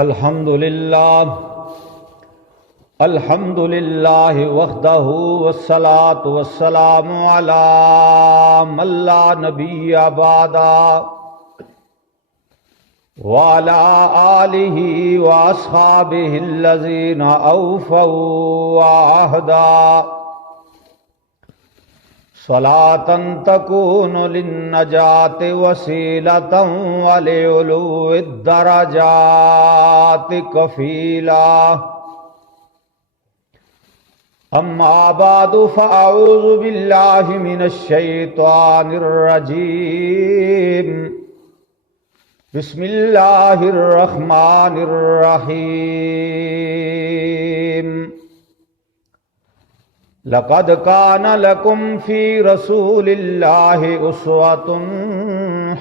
الحمد للہ وحدہ والصلاة والسلام علی من لا نبی بعدہ وعلی آلہ واصحابہ الذین اوفوا عہدا صلاۃ تکون للنجاۃ وسیلۃ ولعلو الدرجات کفیلا اما بعد فاعوذ باللہ من الشیطان الرجیم بسم اللہ الرحمن الرحیم لقد كان لكم في رسول الله أسوة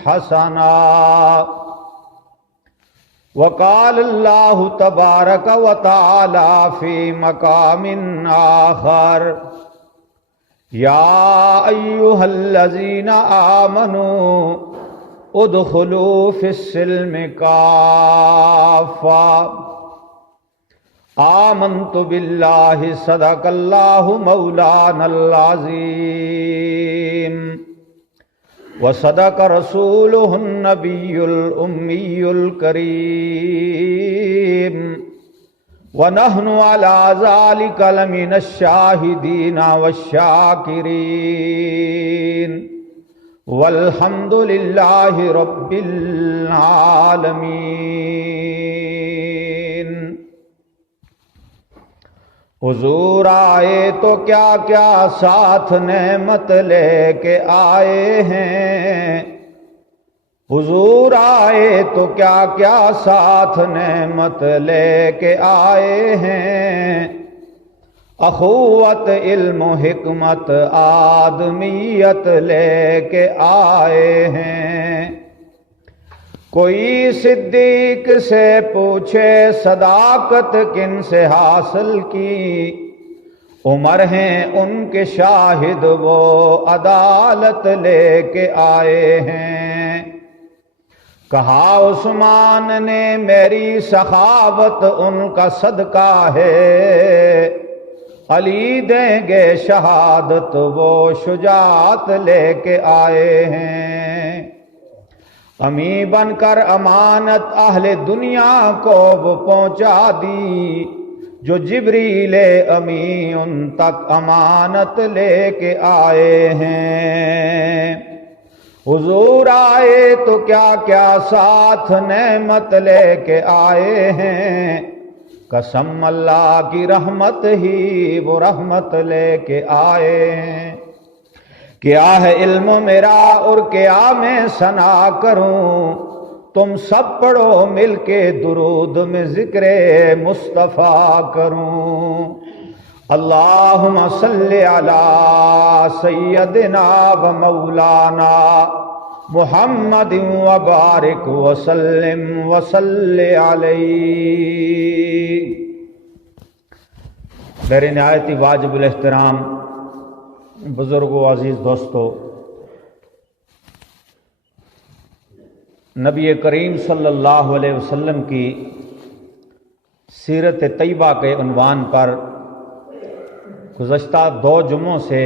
حسنة وقال الله تبارك وتعالى في مقام آخر يا أيها الذين آمنوا ادخلوا في السلم كافة آمنت باللہ صدق اللہ مولانا العظیم وصدق رسولہ النبی الأمی الکریم ونحن علی ذلک لمن الشاہدین والشاکرین والحمد للہ رب العالمین۔ حضور آئے تو کیا کیا ساتھ نعمت لے کے آئے ہیں، حضور آئے تو کیا کیا ساتھ نعمت لے کے آئے ہیں، اخوت علم و حکمت آدمیت لے کے آئے ہیں۔ کوئی صدیق سے پوچھے صداقت کن سے حاصل کی، عمر ہیں ان کے شاہد وہ عدالت لے کے آئے ہیں۔ کہا عثمان نے میری سخاوت ان کا صدقہ ہے، علی دیں گے شہادت وہ شجاعت لے کے آئے ہیں۔ امی بن کر امانت اہل دنیا کو وہ پہنچا دی، جو جبریل امی ان تک امانت لے کے آئے ہیں۔ حضور آئے تو کیا کیا ساتھ نعمت لے کے آئے ہیں، قسم اللہ کی رحمت ہی وہ رحمت لے کے آئے ہیں۔ کیا ہے علم میرا اور کیا میں ثنا کروں، تم سب پڑھو مل کے درود میں ذکر مصطفیٰ کروں۔ اللہم صلی علی سیدنا و مولانا محمد وبارک وسلم وصلی علیہ۔ میرے نہایت واجب الاحترام بزرگوں، عزیز دوستو، نبی کریم صلی اللہ علیہ وسلم کی سیرت طیبہ کے عنوان پر گزشتہ 2 جمعوں سے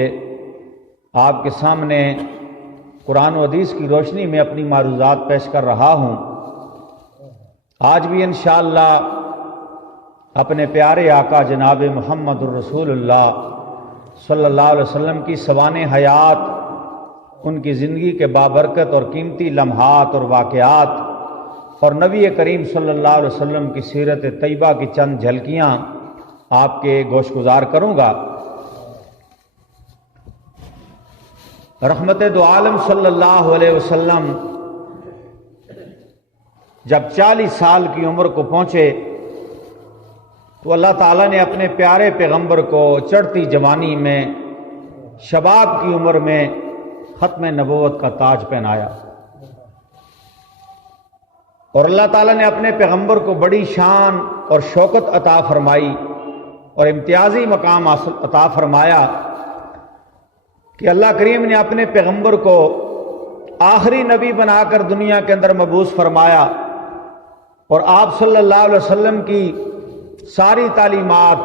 آپ کے سامنے قرآن و حدیث کی روشنی میں اپنی معروضات پیش کر رہا ہوں۔ آج بھی انشاءاللہ اپنے پیارے آقا جناب محمد الرسول اللہ صلی اللہ علیہ وسلم کی سوانح حیات، ان کی زندگی کے بابرکت اور قیمتی لمحات اور واقعات، اور نبی کریم صلی اللہ علیہ وسلم کی سیرت طیبہ کی چند جھلکیاں آپ کے گوش گزار کروں گا۔ رحمت دو عالم صلی اللہ علیہ وسلم جب 40 سال کی عمر کو پہنچے تو اللہ تعالیٰ نے اپنے پیارے پیغمبر کو چڑھتی جوانی میں، شباب کی عمر میں ختم نبوت کا تاج پہنایا، اور اللہ تعالیٰ نے اپنے پیغمبر کو بڑی شان اور شوکت عطا فرمائی اور امتیازی مقام عطا فرمایا کہ اللہ کریم نے اپنے پیغمبر کو آخری نبی بنا کر دنیا کے اندر مبعوث فرمایا، اور آپ صلی اللہ علیہ وسلم کی ساری تعلیمات،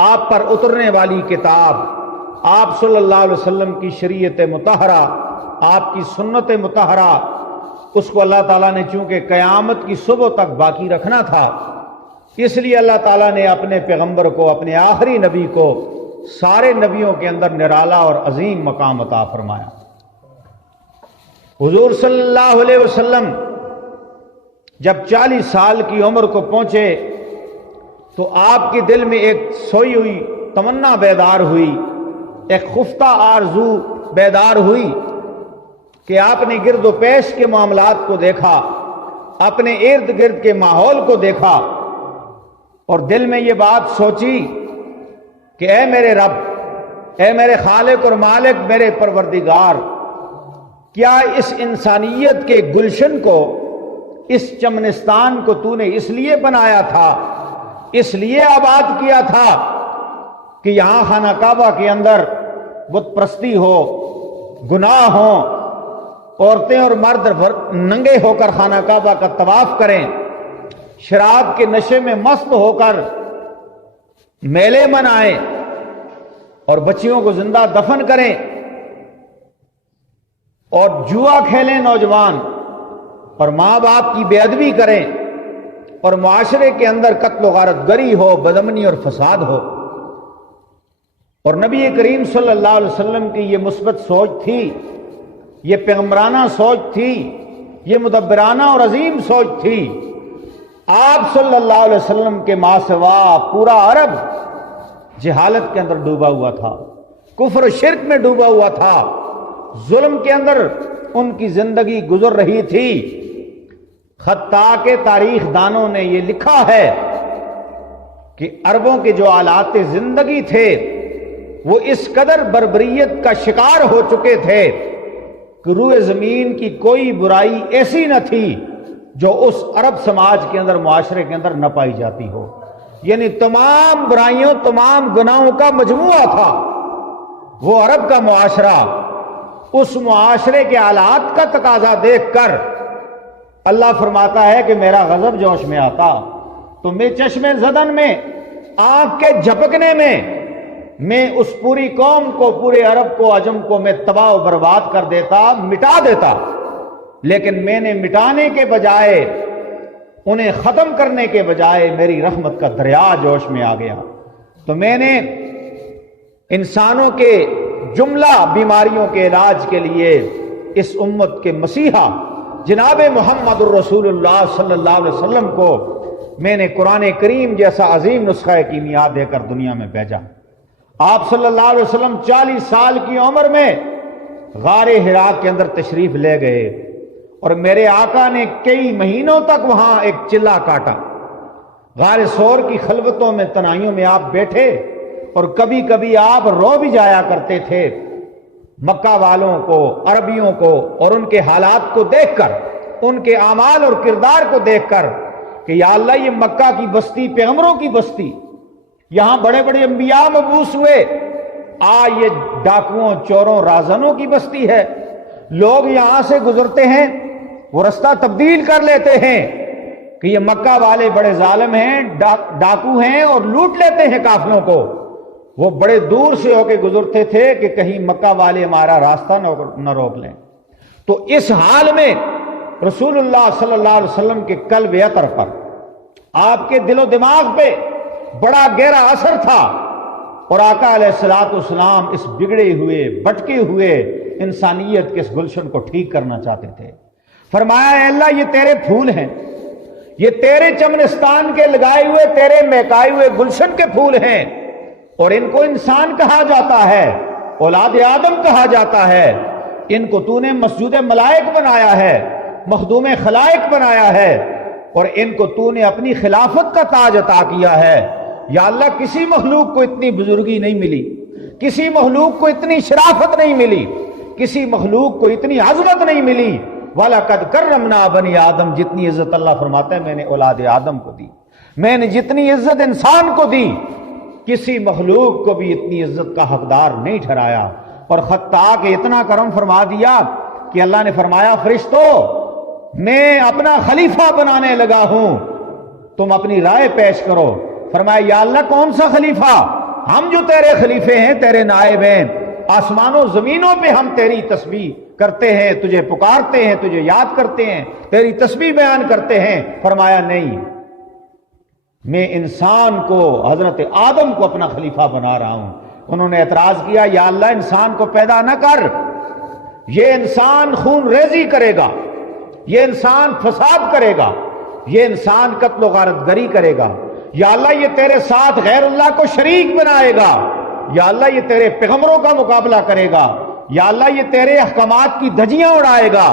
آپ پر اترنے والی کتاب، آپ صلی اللہ علیہ وسلم کی شریعت مطہرہ، آپ کی سنت مطہرہ، اس کو اللہ تعالیٰ نے چونکہ قیامت کی صبح تک باقی رکھنا تھا، اس لیے اللہ تعالیٰ نے اپنے پیغمبر کو، اپنے آخری نبی کو سارے نبیوں کے اندر نرالا اور عظیم مقام عطا فرمایا۔ حضور صلی اللہ علیہ وسلم جب 40 سال کی عمر کو پہنچے تو آپ کے دل میں ایک سوئی ہوئی تمنا بیدار ہوئی، ایک خفتہ آرزو بیدار ہوئی کہ آپ نے گرد و پیش کے معاملات کو دیکھا، اپنے ارد گرد کے ماحول کو دیکھا اور دل میں یہ بات سوچی کہ اے میرے رب، اے میرے خالق اور مالک، میرے پروردگار، کیا اس انسانیت کے گلشن کو، اس چمنستان کو تو نے اس لیے بنایا تھا، اس لیے آباد کیا تھا کہ یہاں خانہ کعبہ کے اندر بت پرستی ہو، گناہ ہو، عورتیں اور مرد ننگے ہو کر خانہ کعبہ کا طواف کریں، شراب کے نشے میں مست ہو کر میلے منائیں اور بچیوں کو زندہ دفن کریں اور جوا کھیلیں نوجوان اور ماں باپ کی بے ادبی کریں اور معاشرے کے اندر قتل و غارت گری ہو، بدامنی اور فساد ہو۔ اور نبی کریم صلی اللہ علیہ وسلم کی یہ مثبت سوچ تھی، یہ پیغمبرانہ سوچ تھی، یہ مدبرانہ اور عظیم سوچ تھی۔ آپ صلی اللہ علیہ وسلم کے ما سوا پورا عرب جہالت کے اندر ڈوبا ہوا تھا، کفر و شرک میں ڈوبا ہوا تھا، ظلم کے اندر ان کی زندگی گزر رہی تھی۔ حتیٰ کہ تاریخ دانوں نے یہ لکھا ہے کہ عربوں کے جو آلات زندگی تھے وہ اس قدر بربریت کا شکار ہو چکے تھے کہ روئے زمین کی کوئی برائی ایسی نہ تھی جو اس عرب سماج کے اندر، معاشرے کے اندر نہ پائی جاتی ہو۔ یعنی تمام برائیوں، تمام گناہوں کا مجموعہ تھا وہ عرب کا معاشرہ۔ اس معاشرے کے حالات کا تقاضا دیکھ کر اللہ فرماتا ہے کہ میرا غضب جوش میں آتا تو میں چشم زدن میں، آنکھ کے جھپکنے میں اس پوری قوم کو، پورے عرب کو، عجم کو میں تباہ و برباد کر دیتا، مٹا دیتا۔ لیکن میں نے مٹانے کے بجائے، انہیں ختم کرنے کے بجائے میری رحمت کا دریا جوش میں آ گیا، تو میں نے انسانوں کے جملہ بیماریوں کے علاج کے لیے اس امت کے مسیحا جناب محمد الرسول اللہ صلی اللہ علیہ وسلم کو میں نے قرآن کریم جیسا عظیم نسخہ کیمیات دے کر دنیا میں بھیجا۔ آپ صلی اللہ علیہ وسلم 40 سال کی عمر میں غار حرا کے اندر تشریف لے گئے اور میرے آقا نے کئی مہینوں تک وہاں ایک چلہ کاٹا۔ غار سور کی خلوتوں میں، تنہائیوں میں آپ بیٹھے اور کبھی کبھی آپ رو بھی جایا کرتے تھے مکہ والوں کو، عربیوں کو اور ان کے حالات کو دیکھ کر، ان کے اعمال اور کردار کو دیکھ کر کہ یا اللہ، یہ مکہ کی بستی پیغمبروں کی بستی، یہاں بڑے بڑے انبیاء مبعوث ہوئے، یہ ڈاکوؤں، چوروں، رازنوں کی بستی ہے۔ لوگ یہاں سے گزرتے ہیں، وہ رستہ تبدیل کر لیتے ہیں کہ یہ مکہ والے بڑے ظالم ہیں، ڈاکو ہیں اور لوٹ لیتے ہیں قافلوں کو۔ وہ بڑے دور سے ہو کے گزرتے تھے کہ کہیں مکہ والے ہمارا راستہ نہ روک لیں۔ تو اس حال میں رسول اللہ صلی اللہ علیہ وسلم کے قلب اطہر پر، آپ کے دل و دماغ پہ بڑا گہرا اثر تھا، اور آقا علیہ الصلوۃ والسلام اس بگڑے ہوئے، بھٹکے ہوئے انسانیت کے اس گلشن کو ٹھیک کرنا چاہتے تھے۔ فرمایا، اے اللہ، یہ تیرے پھول ہیں، یہ تیرے چمنستان کے لگائے ہوئے، تیرے مہکائے ہوئے گلشن کے پھول ہیں، اور ان کو انسان کہا جاتا ہے، اولاد آدم کہا جاتا ہے۔ ان کو تو نے مسجود ملائک بنایا ہے، مخدوم خلائق بنایا ہے، اور ان کو تو نے اپنی خلافت کا تاج عطا کیا ہے۔ یا اللہ، کسی مخلوق کو اتنی بزرگی نہیں ملی، کسی مخلوق کو اتنی شرافت نہیں ملی، کسی مخلوق کو اتنی عظمت نہیں ملی۔ وَلَقَدْ كَرَّمْنَا بَنِي آدم، جتنی عزت اللہ فرماتا ہے میں نے اولاد آدم کو دی، میں نے جتنی عزت انسان کو دی، کسی مخلوق کو بھی اتنی عزت کا حقدار نہیں ٹھہرایا۔ اور حتیٰ کہ اتنا کرم فرما دیا کہ اللہ نے فرمایا، فرشتو میں اپنا خلیفہ بنانے لگا ہوں، تم اپنی رائے پیش کرو۔ فرمایا یا اللہ کون سا خلیفہ؟ ہم جو تیرے خلیفے ہیں، تیرے نائب ہیں، آسمانوں زمینوں پہ ہم تیری تسبیح کرتے ہیں، تجھے پکارتے ہیں، تجھے یاد کرتے ہیں، تیری تسبیح بیان کرتے ہیں۔ فرمایا نہیں، میں انسان کو، حضرت آدم کو اپنا خلیفہ بنا رہا ہوں۔ انہوں نے اعتراض کیا یا اللہ انسان کو پیدا نہ کر، یہ انسان خون ریزی کرے گا، یہ انسان فساد کرے گا، یہ انسان قتل و غارت گری کرے گا، یا اللہ یہ تیرے ساتھ غیر اللہ کو شریک بنائے گا، یا اللہ یہ تیرے پیغمبروں کا مقابلہ کرے گا، یا اللہ یہ تیرے احکامات کی دھجیاں اڑائے گا،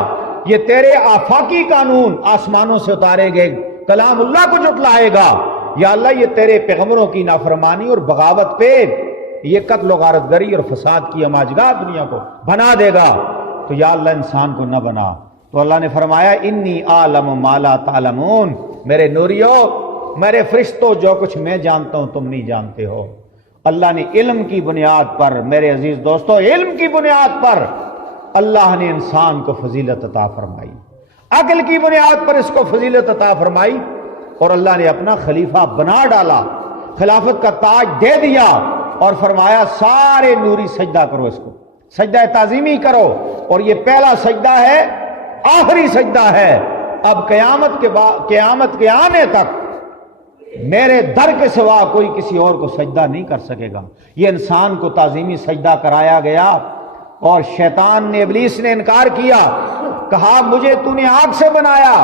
یہ تیرے آفاقی قانون آسمانوں سے اتارے گئے کلام اللہ کو جھٹلائے گا، یا اللہ یہ تیرے پیغمبروں کی نافرمانی اور بغاوت پہ یہ قتل و غارت گری اور فساد کی اماجگاہ دنیا کو بنا دے گا، تو یا اللہ انسان کو نہ بنا۔ تو اللہ نے فرمایا انی عالم ما لا تعلمون، میرے نوریو، میرے فرشتوں، جو کچھ میں جانتا ہوں تم نہیں جانتے ہو۔ اللہ نے علم کی بنیاد پر، میرے عزیز دوستو، علم کی بنیاد پر اللہ نے انسان کو فضیلت عطا فرمائی، عقل کی بنیاد پر اس کو فضیلت عطا فرمائی، اور اللہ نے اپنا خلیفہ بنا ڈالا، خلافت کا تاج دے دیا، اور فرمایا سارے نوری سجدہ کرو، اس کو سجدہ تعظیمی کرو، اور یہ پہلا سجدہ ہے، آخری سجدہ ہے۔ اب قیامت کے آنے تک میرے در کے سوا کوئی کسی اور کو سجدہ نہیں کر سکے گا۔ یہ انسان کو تعظیمی سجدہ کرایا گیا، اور شیطان نے، ابلیس نے انکار کیا، کہا مجھے تو نے آگ سے بنایا،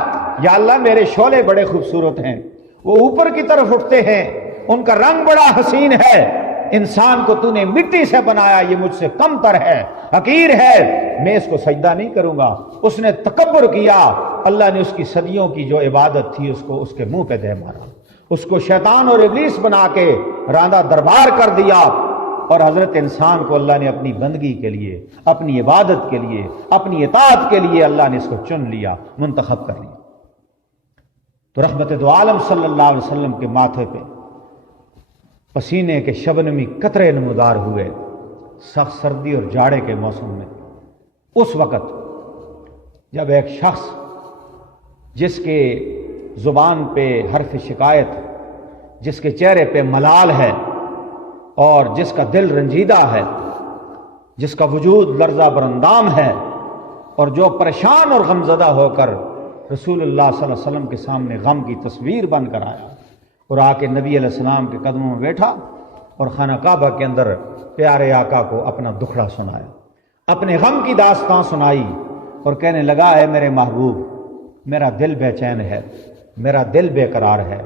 یا اللہ میرے شعلے بڑے خوبصورت ہیں، وہ اوپر کی طرف اٹھتے ہیں، ان کا رنگ بڑا حسین ہے، انسان کو تو نے مٹی سے بنایا، یہ مجھ سے کم تر ہے، حقیر ہے، میں اس کو سجدہ نہیں کروں گا۔ اس نے تکبر کیا، اللہ نے اس کی صدیوں کی جو عبادت تھی اس کو اس کے منہ پہ دے مارا، اس کو شیطان اور ابلیس بنا کے راندہ دربار کر دیا، اور حضرت انسان کو اللہ نے اپنی بندگی کے لیے، اپنی عبادت کے لیے، اپنی اطاعت کے لیے اللہ نے اس کو چن لیا، منتخب کر لیا۔ تو رحمت دو عالم صلی اللہ علیہ وسلم کے ماتھے پہ پسینے کے شبنمی قطرے نمودار ہوئے سخت سردی اور جاڑے کے موسم میں۔ اس وقت جب ایک شخص جس کے زبان پہ حرف شکایت، جس کے چہرے پہ ملال ہے، اور جس کا دل رنجیدہ ہے، جس کا وجود لرزہ براندام ہے، اور جو پریشان اور غمزدہ ہو کر رسول اللہ صلی اللہ علیہ وسلم کے سامنے غم کی تصویر بن کر آیا، اور آ کے نبی علیہ السلام کے قدموں میں بیٹھا، اور خانہ کعبہ کے اندر پیارے آقا کو اپنا دکھڑا سنایا، اپنے غم کی داستان سنائی، اور کہنے لگا ہے میرے محبوب، میرا دل بے چین ہے، میرا دل بے قرار ہے،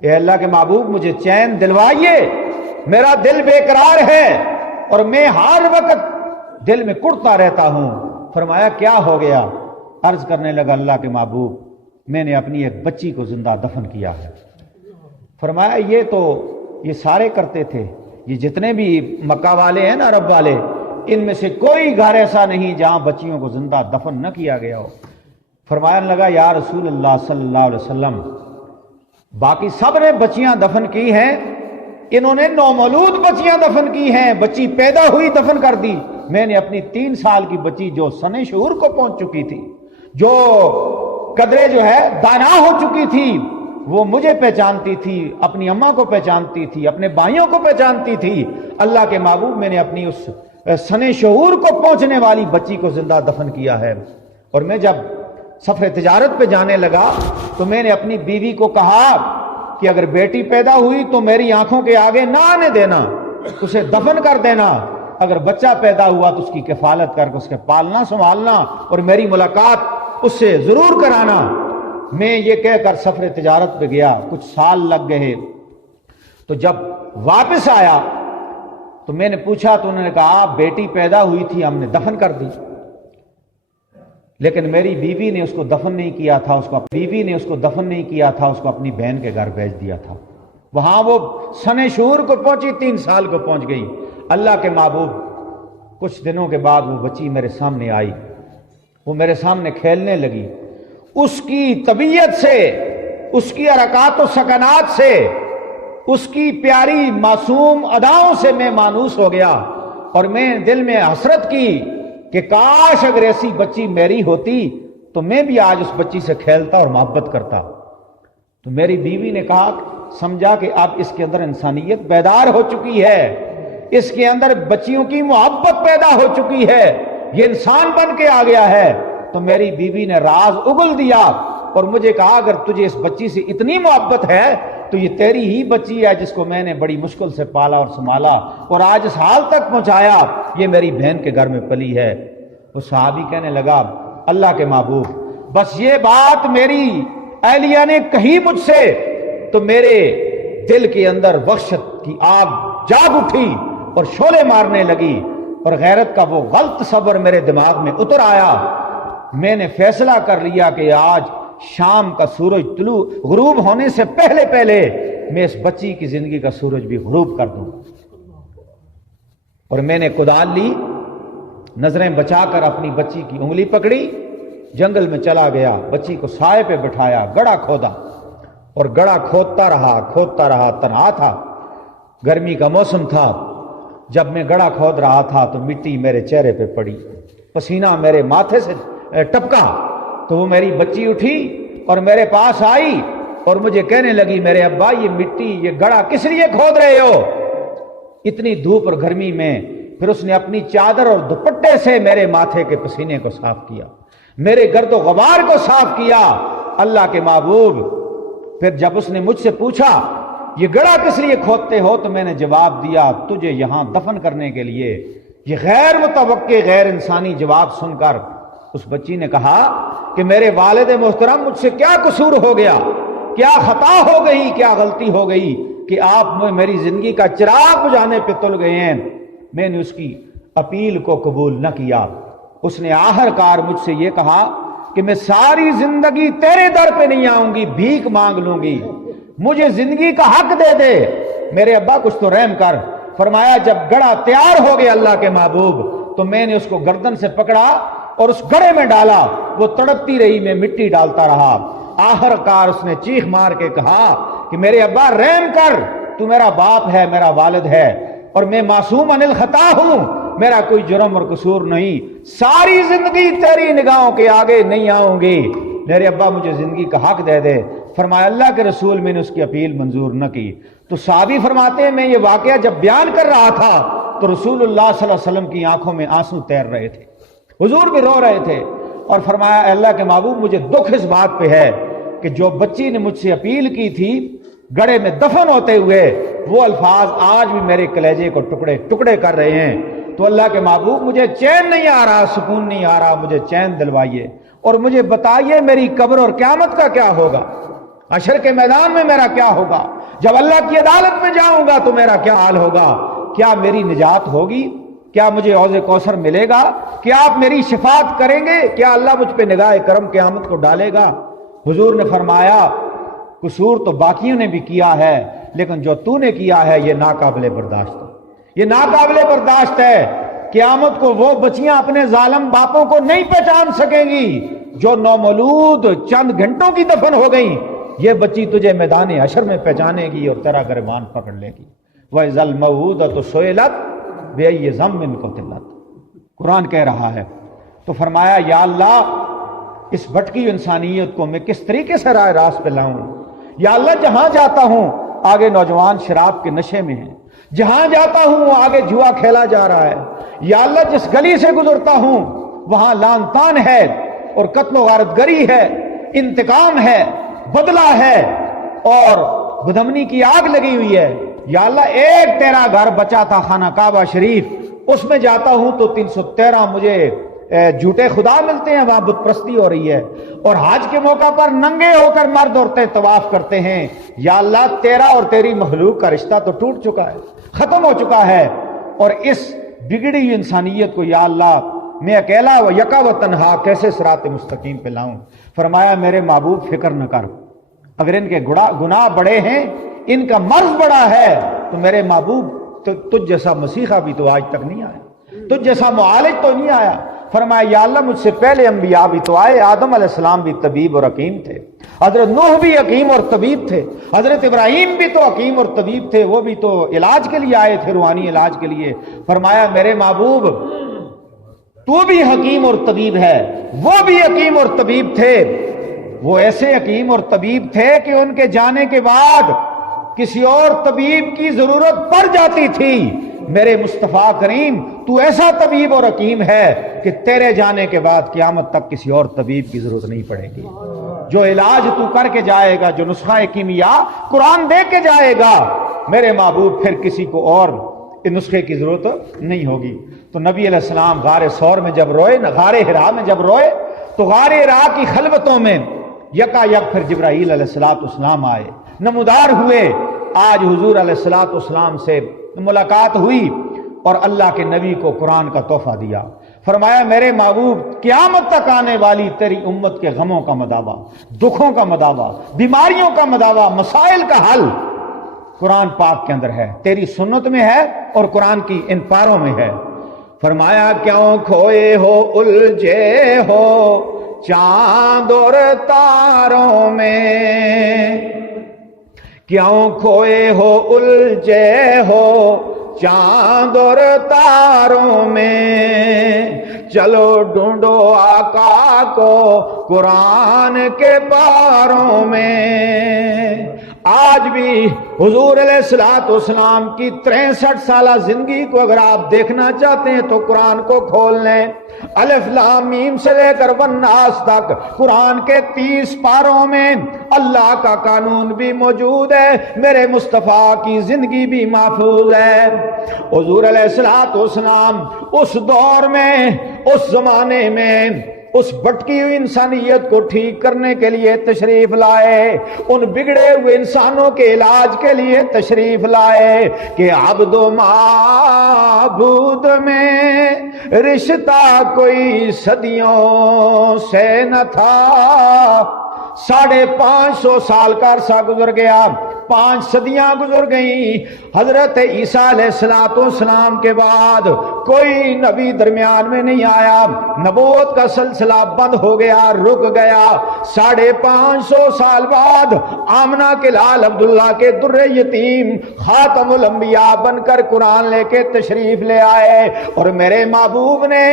اے اللہ کے محبوب مجھے چین دلوائیے، میرا دل بے قرار ہے، اور میں ہر وقت دل میں کڑتا رہتا ہوں۔ فرمایا کیا ہو گیا؟ عرض کرنے لگا اللہ کے محبوب، میں نے اپنی ایک بچی کو زندہ دفن کیا ہے۔ فرمایا یہ سارے کرتے تھے، یہ جتنے بھی مکہ والے ہیں نا، عرب والے، ان میں سے کوئی گھر ایسا نہیں جہاں بچیوں کو زندہ دفن نہ کیا گیا ہو۔ فرمایا لگا یا رسول اللہ صلی اللہ علیہ وسلم، باقی سب نے بچیاں دفن کی ہیں، انہوں نے نومولود بچیاں دفن کی ہیں، بچی پیدا ہوئی دفن کر دی، میں نے اپنی 3 سال کی بچی جو سن شعور کو پہنچ چکی تھی، جو قدرے جو ہے دانا ہو چکی تھی، وہ مجھے پہچانتی تھی، اپنی اماں کو پہچانتی تھی، اپنے بھائیوں کو پہچانتی تھی، اللہ کے محبوب میں نے اپنی اس سن شعور کو پہنچنے والی بچی کو زندہ دفن کیا ہے۔ اور میں جب سفر تجارت پہ جانے لگا تو میں نے اپنی بیوی کو کہا کہ اگر بیٹی پیدا ہوئی تو میری آنکھوں کے آگے نہ آنے دینا، اسے دفن کر دینا، اگر بچہ پیدا ہوا تو اس کی کفالت کر کے اس کے پالنا سنبھالنا، اور میری ملاقات اس سے ضرور کرانا۔ میں یہ کہہ کر سفر تجارت پہ گیا، کچھ سال لگ گئے، تو جب واپس آیا تو میں نے پوچھا تو انہوں نے کہا بیٹی پیدا ہوئی تھی، ہم نے دفن کر دی، لیکن میری بیوی نے اس کو دفن نہیں کیا تھا، اس کو اپنی بہن کے گھر بھیج دیا تھا، وہاں وہ سن شعور کو پہنچی، 3 سال کو پہنچ گئی۔ اللہ کے محبوب کچھ دنوں کے بعد وہ بچی میرے سامنے آئی، وہ میرے سامنے کھیلنے لگی، اس کی طبیعت سے، اس کی حرکات و سکنات سے، اس کی پیاری معصوم اداؤں سے میں مانوس ہو گیا، اور میں دل میں حسرت کی کہ کاش اگر ایسی بچی میری ہوتی تو میں بھی آج اس بچی سے کھیلتا اور محبت کرتا۔ تو میری بیوی نے کہا، سمجھا کہ اب اس کے اندر انسانیت بیدار ہو چکی ہے، اس کے اندر بچیوں کی محبت پیدا ہو چکی ہے، یہ انسان بن کے آ گیا ہے۔ تو میری بیوی نے راز اگل دیا اور مجھے کہا، اگر تجھے اس بچی سے اتنی محبت ہے تو یہ تیری ہی بچی ہے، جس کو میں نے بڑی مشکل سے پالا اور سنبھالا اور آج اس حال تک پہنچایا، یہ میری بہن کے گھر میں پلی ہے۔ وہ صحابی کہنے لگا، اللہ کے محبوب، بس یہ بات میری اہلیہ نے کہی مجھ سے تو میرے دل کے اندر وحشت کی آگ جاگ اٹھی اور شعلے مارنے لگی، اور غیرت کا وہ غلط صبر میرے دماغ میں اتر آیا۔ میں نے فیصلہ کر لیا کہ آج شام کا سورج غروب ہونے سے پہلے پہلے میں اس بچی کی زندگی کا سورج بھی غروب کر دوں۔ اور میں نے کدال لی، نظریں بچا کر اپنی بچی کی انگلی پکڑی، جنگل میں چلا گیا، بچی کو سائے پہ بٹھایا، گڑھا کھودا اور گڑھا کھودتا رہا، تنہا تھا، گرمی کا موسم تھا۔ جب میں گڑھا کھود رہا تھا تو مٹی میرے چہرے پہ پڑی، پسینہ میرے ماتھے سے ٹپکا، تو وہ میری بچی اٹھی اور میرے پاس آئی اور مجھے کہنے لگی، میرے ابا یہ مٹی، یہ گڑھا کس لیے کھود رہے ہو اتنی دھوپ اور گرمی میں؟ پھر اس نے اپنی چادر اور دوپٹے سے میرے ماتھے کے پسینے کو صاف کیا، میرے گرد و غبار کو صاف کیا۔ اللہ کے محبوب، پھر جب اس نے مجھ سے پوچھا یہ گڑھا کس لیے کھودتے ہو تو میں نے جواب دیا، تجھے یہاں دفن کرنے کے لیے۔ یہ غیر متوقع، غیر انسانی جواب سن کر اس بچی نے کہا کہ میرے والد محترم، مجھ سے کیا قصور ہو گیا، کیا خطا ہو گئی، کیا غلطی ہو گئی کہ آپ میری زندگی کا چراغ بجھانے پہ تل گئے ہیں؟ میں نے اس کی اپیل کو قبول نہ کیا۔ اس نے آخر کار مجھ سے یہ کہا کہ میں ساری زندگی تیرے در پہ نہیں آؤں گی، بھیک مانگ لوں گی، مجھے زندگی کا حق دے دے۔ میرے ابا کچھ تو رحم کر۔ فرمایا جب گڑھا تیار ہو گیا اللہ کے محبوب، تو میں نے اس کو گردن سے پکڑا اور اس گڑھے میں ڈالا، وہ تڑپتی رہی، میں مٹی ڈالتا رہا۔ آخر کار اس نے چیخ مار کے کہا کہ میرے ابا رحم کر، تو میرا باپ ہے، میرا والد ہے، اور میں معصوم عن الخطا ہوں، میرا کوئی جرم اور قصور نہیں، ساری زندگی تیری نگاہوں کے آگے نہیں آؤں گی، میرے ابا مجھے زندگی کا حق دے دے۔ فرمایا اللہ کے رسول، میں نے اس کی اپیل منظور نہ کی۔ تو صحابی فرماتے ہیں میں یہ واقعہ جب بیان کر رہا تھا تو رسول اللہ صلی اللہ علیہ وسلم کی آنکھوں میں آنسو تیر رہے تھے، حضور بھی رو رہے تھے، اور فرمایا اے اللہ کے محبوب، مجھے دکھ اس بات پہ ہے کہ جو بچی نے مجھ سے اپیل کی تھی گڑھے میں دفن ہوتے ہوئے، وہ الفاظ آج بھی میرے کلیجے کو ٹکڑے ٹکڑے کر رہے ہیں۔ تو اللہ کے محبوب، مجھے چین نہیں آ رہا، سکون نہیں آ رہا، مجھے چین دلوائیے اور مجھے بتائیے میری قبر اور قیامت کا کیا ہوگا، حشر کے میدان میں میرا کیا ہوگا، جب اللہ کی عدالت میں جاؤں گا تو میرا کیا حال ہوگا، کیا میری نجات ہوگی، کیا مجھے حوض کوثر ملے گا، کیا آپ میری شفاعت کریں گے، کیا اللہ مجھ پہ نگاہ کرم قیامت کو ڈالے گا؟ حضور نے فرمایا قصور تو باقیوں نے بھی کیا ہے، لیکن جو تو نے کیا ہے یہ ناقابل برداشت ہے، یہ ناقابل برداشت ہے۔ قیامت کو وہ بچیاں اپنے ظالم باپوں کو نہیں پہچان سکیں گی جو نومولود چند گھنٹوں کی دفن ہو گئیں، یہ بچی تجھے میدان حشر میں پہچانے گی اور تیرا گریبان پکڑ لے گی۔ وَإِذَا الْمَوْءُودَةُ سُئِلَتْ بِأَيِّ ذَنبٍ قُتِلَتْ، قرآن کہہ رہا ہے۔ تو فرمایا یا اللہ، اس بھٹکی انسانیت کو میں کس طریقے سے راہ راست پہ لاؤں؟ یا اللہ، جہاں جاتا ہوں آگے نوجوان شراب کے نشے میں ہیں، جہاں جاتا ہوں آگے جوا کھیلا جا رہا ہے، یا اللہ جس گلی سے گزرتا ہوں وہاں لان تان ہے اور قتل و غارت گری ہے، انتقام ہے، بدلہ ہے اور بدامنی کی آگ لگی ہوئی ہے۔ یا اللہ ایک تیرا گھر بچا تھا خانہ کعبہ شریف، اس میں جاتا ہوں تو 313 مجھے جھوٹے خدا ملتے ہیں، وہاں بت پرستی ہو رہی ہے، اور حج کے موقع پر ننگے ہو کر مرد عورتیں طواف کرتے ہیں۔ یا اللہ تیرا اور تیری مخلوق کا رشتہ تو ٹوٹ چکا ہے، ختم ہو چکا ہے، اور اس بگڑی ہوئی انسانیت کو یا اللہ میں اکیلا و یکا و تنہا کیسے صراط مستقیم پہ لاؤں؟ فرمایا میرے محبوب فکر نہ کر، اگر ان کے گناہ بڑے ہیں، ان کا مرض بڑا ہے، تو میرے محبوب تجھ جیسا مسیحا بھی تو آج تک نہیں آیا، تجھ جیسا معالج تو نہیں آیا۔ فرمایا یا اللہ مجھ سے پہلے انبیاء بھی تو آئے، آدم علیہ السلام بھی طبیب اور حکیم تھے، حضرت نوح بھی حکیم اور طبیب تھے، حضرت ابراہیم بھی تو حکیم اور طبیب تھے، وہ بھی تو علاج کے لیے آئے تھے، روحانی علاج کے لیے۔ فرمایا میرے محبوب تو بھی حکیم اور طبیب ہے، وہ بھی حکیم اور طبیب تھے۔ وہ ایسے حکیم اور طبیب تھے کہ ان کے جانے کے بعد کسی اور طبیب کی ضرورت پڑ جاتی تھی۔ میرے مصطفیٰ کریم تو ایسا طبیب اور حکیم ہے کہ تیرے جانے کے بعد قیامت تک کسی اور طبیب کی ضرورت نہیں پڑے گی۔ جو علاج تو کر کے جائے گا، جو نسخہ کیمیا قرآن دے کے جائے گا، میرے محبوب پھر کسی کو اور نسخے کی ضرورت نہیں ہوگی۔ تو نبی علیہ السلام غار ثور میں جب روئے، غار حرا میں جب روئے، تو غار حرا کی خلوتوں میں یکا یک پھر جبرائیل علیہ السلام آئے، نمودار ہوئے۔ آج حضور علیہ السلام سے ملاقات ہوئی اور اللہ کے نبی کو قرآن کا تحفہ دیا۔ فرمایا میرے محبوب قیامت تک آنے والی تیری امت کے غموں کا مداوا، دکھوں کا مداوا، بیماریوں کا مداوا، مسائل کا حل قرآن پاک کے اندر ہے، تیری سنت میں ہے اور قرآن کی ان پاروں میں ہے۔ فرمایا کیوں کھوئے ہو الجھے ہو چاند اور تاروں میں، کیوں کھوئے ہو الجھے ہو چاند اور تاروں میں، چلو ڈھونڈو آقا کو قرآن کے پاروں میں۔ آج بھی حضور علیہ السلام کی 63 سالہ زندگی کو اگر آپ دیکھنا چاہتے ہیں تو قرآن کو کھول لیں، الف لام میم سے لے کر والناس تک قرآن کے 30 پاروں میں اللہ کا قانون بھی موجود ہے، میرے مصطفیٰ کی زندگی بھی محفوظ ہے۔ حضور علیہ السلام اس دور میں، اس زمانے میں اس بھٹکی ہوئی انسانیت کو ٹھیک کرنے کے لیے تشریف لائے، ان بگڑے ہوئے انسانوں کے علاج کے لیے تشریف لائے کہ عبد و معبود میں رشتہ کوئی صدیوں سے نہ تھا۔ 550 سال کا عرصہ گزر گیا، 5 صدیاں گزر گئیں، حضرت عیسیٰ علیہ السلام کے بعد کوئی نبی درمیان میں نہیں آیا، نبوت کا سلسلہ بند ہو گیا، رک گیا۔ 550 سال بعد آمنہ کے لال عبداللہ کے در یتیم خاتم الانبیاء بن کر قرآن لے کے تشریف لے آئے، اور میرے محبوب نے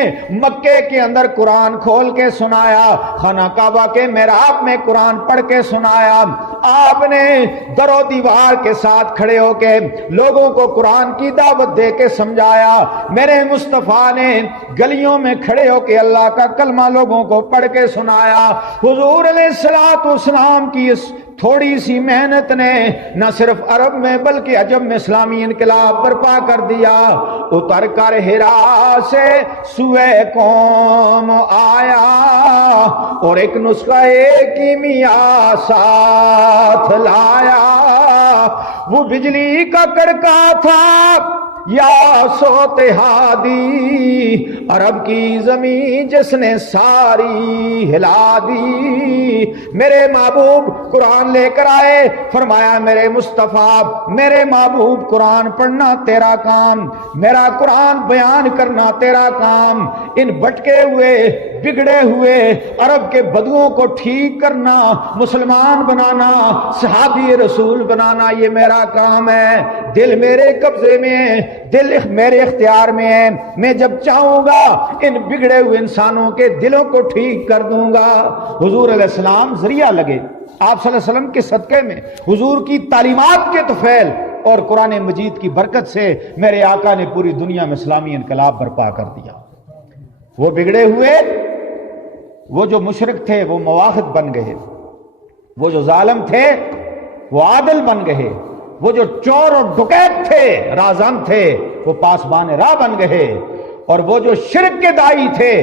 مکے کے اندر قرآن کھول کے سنایا، خانہ کعبہ کے محراب میں قرآن پڑھ کے سنایا۔ آپ نے در و دیوار کے ساتھ کھڑے ہو کے لوگوں کو قرآن کی دعوت دے کے سمجھایا۔ میرے مصطفیٰ نے گلیوں میں کھڑے ہو کے اللہ کا کلمہ لوگوں کو پڑھ کے سنایا۔ حضور علیہ السلام کی اس تھوڑی سی محنت نے نہ صرف عرب میں بلکہ عجم میں اسلامی انقلاب برپا کر دیا۔ اتر کر حرا سے سوئے قوم آیا اور ایک نسخہ کیمیا ساتھ لایا، وہ بجلی کا کڑکا تھا یا صوت ہادی، عرب کی زمین جس نے ساری ہلا دی۔ میرے محبوب قرآن لے کر آئے، فرمایا میرے مصطفیٰ، میرے محبوب قرآن پڑھنا تیرا کام، میرا قرآن بیان کرنا تیرا کام، ان بھٹکے ہوئے بگڑے ہوئے عرب کے بدوؤں کو ٹھیک کرنا، مسلمان بنانا، صحابی رسول بنانا، یہ میرا کام ہے۔ دل میرے قبضے میں ہے، دل میرے اختیار میں ہے، میں جب چاہوں گا ان بگڑے ہوئے انسانوں کے دلوں کو ٹھیک کر دوں گا۔ حضور علیہ السلام ذریعہ لگے، آپ صلی اللہ علیہ وسلم کے صدقے میں، حضور کی تعلیمات کے طفیل اور قرآن مجید کی برکت سے میرے آقا نے پوری دنیا میں اسلامی انقلاب برپا کر دیا۔ وہ بگڑے ہوئے، وہ جو مشرک تھے وہ مواحد بن گئے، وہ جو ظالم تھے وہ عادل بن گئے، وہ جو چور اور ڈکیت تھے، رازان تھے، وہ پاسبان راہ بن گئے، اور وہ جو شرک کے دائی تھے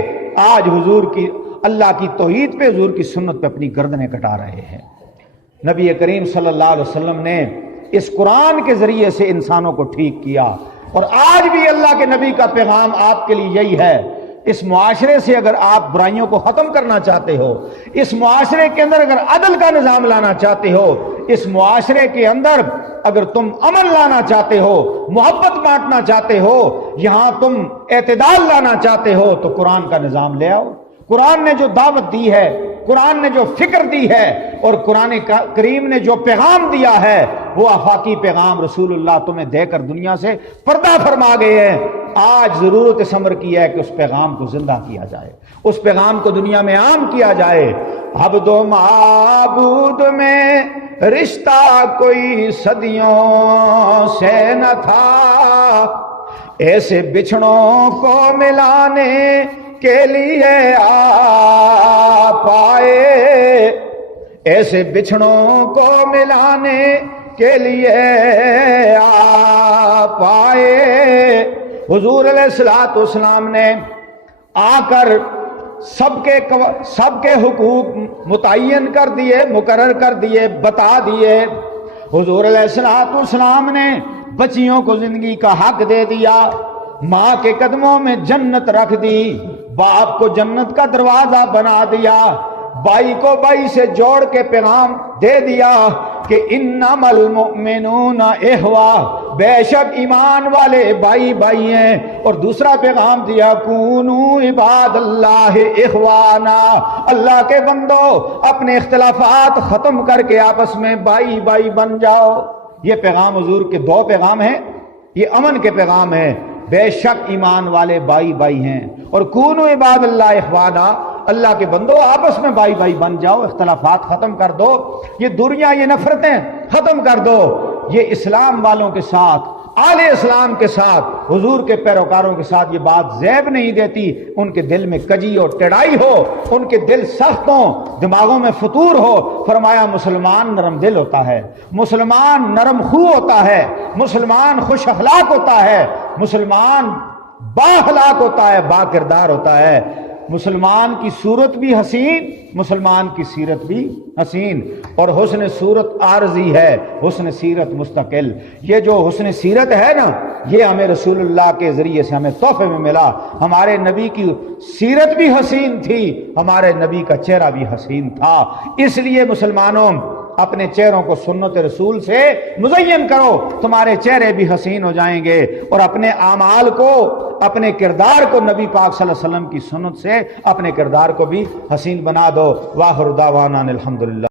آج حضور کی اللہ کی توحید پہ، حضور کی سنت پہ اپنی گردنیں کٹا رہے ہیں۔ نبی کریم صلی اللہ علیہ وسلم نے اس قرآن کے ذریعے سے انسانوں کو ٹھیک کیا، اور آج بھی اللہ کے نبی کا پیغام آپ کے لیے یہی ہے۔ اس معاشرے سے اگر آپ برائیوں کو ختم کرنا چاہتے ہو، اس معاشرے کے اندر اگر عدل کا نظام لانا چاہتے ہو، اس معاشرے کے اندر اگر تم امن لانا چاہتے ہو، محبت بانٹنا چاہتے ہو، یہاں تم اعتدال لانا چاہتے ہو، تو قرآن کا نظام لے آؤ۔ قرآن نے جو دعوت دی ہے، قرآن نے جو فکر دی ہے، اور قرآن کریم نے جو پیغام دیا ہے، وہ آفاقی پیغام رسول اللہ تمہیں دے کر دنیا سے پردہ فرما گئے ہیں۔ آج ضرورت اس امر کی ہے کہ اس پیغام کو زندہ کیا جائے، اس پیغام کو دنیا میں عام کیا جائے۔ عبد و معبود میں رشتہ کوئی صدیوں سے نہ تھا، ایسے بچھڑوں کو ملانے کے لیے آ پائے، ایسے بچھڑوں کو ملانے کے لیے آ پائے۔ حضور علیہ الصلوۃ والسلام نے آ کر سب کے حقوق متعین کر دیے، مقرر کر دیے، بتا دیے۔ حضور علیہ الصلوۃ والسلام نے بچیوں کو زندگی کا حق دے دیا، ماں کے قدموں میں جنت رکھ دی، باپ کو جنت کا دروازہ بنا دیا، بھائی کو بھائی سے جوڑ کے پیغام دے دیا کہ انما المؤمنون اخوہ، بے شک ایمان والے بھائی بھائی ہیں۔ اور دوسرا پیغام دیا کونوا عباد اللہ اخوانا، اللہ کے بندو اپنے اختلافات ختم کر کے آپس میں بھائی بھائی بن جاؤ۔ یہ پیغام حضور کے دو پیغام ہیں، یہ امن کے پیغام ہیں، بے شک ایمان والے بھائی بھائی ہیں، اور کونوا عباد اللہ اخوانا، اللہ کے بندو آپس میں بھائی بھائی بن جاؤ، اختلافات ختم کر دو، یہ دوریاں، یہ نفرتیں ختم کر دو۔ یہ اسلام والوں کے ساتھ، آل اسلام کے ساتھ، حضور کے پیروکاروں کے ساتھ یہ بات زیب نہیں دیتی، ان کے دل میں کجی اور ٹڑائی ہو، ان کے دل سخت ہوں، دماغوں میں فتور ہو۔ فرمایا مسلمان نرم دل ہوتا ہے، مسلمان نرم خو ہوتا ہے، مسلمان خوش اخلاق ہوتا ہے، مسلمان با اخلاق ہوتا ہے، با کردار ہوتا ہے۔ مسلمان کی صورت بھی حسین، مسلمان کی سیرت بھی حسین، اور حسن صورت عارضی ہے، حسن سیرت مستقل۔ یہ جو حسن سیرت ہے نا، یہ ہمیں رسول اللہ کے ذریعے سے ہمیں تحفے میں ملا۔ ہمارے نبی کی سیرت بھی حسین تھی، ہمارے نبی کا چہرہ بھی حسین تھا۔ اس لیے مسلمانوں اپنے چہروں کو سنت رسول سے مزین کرو، تمہارے چہرے بھی حسین ہو جائیں گے، اور اپنے اعمال کو، اپنے کردار کو نبی پاک صلی اللہ علیہ وسلم کی سنت سے اپنے کردار کو بھی حسین بنا دو۔ واخر دعوانا الحمدللہ۔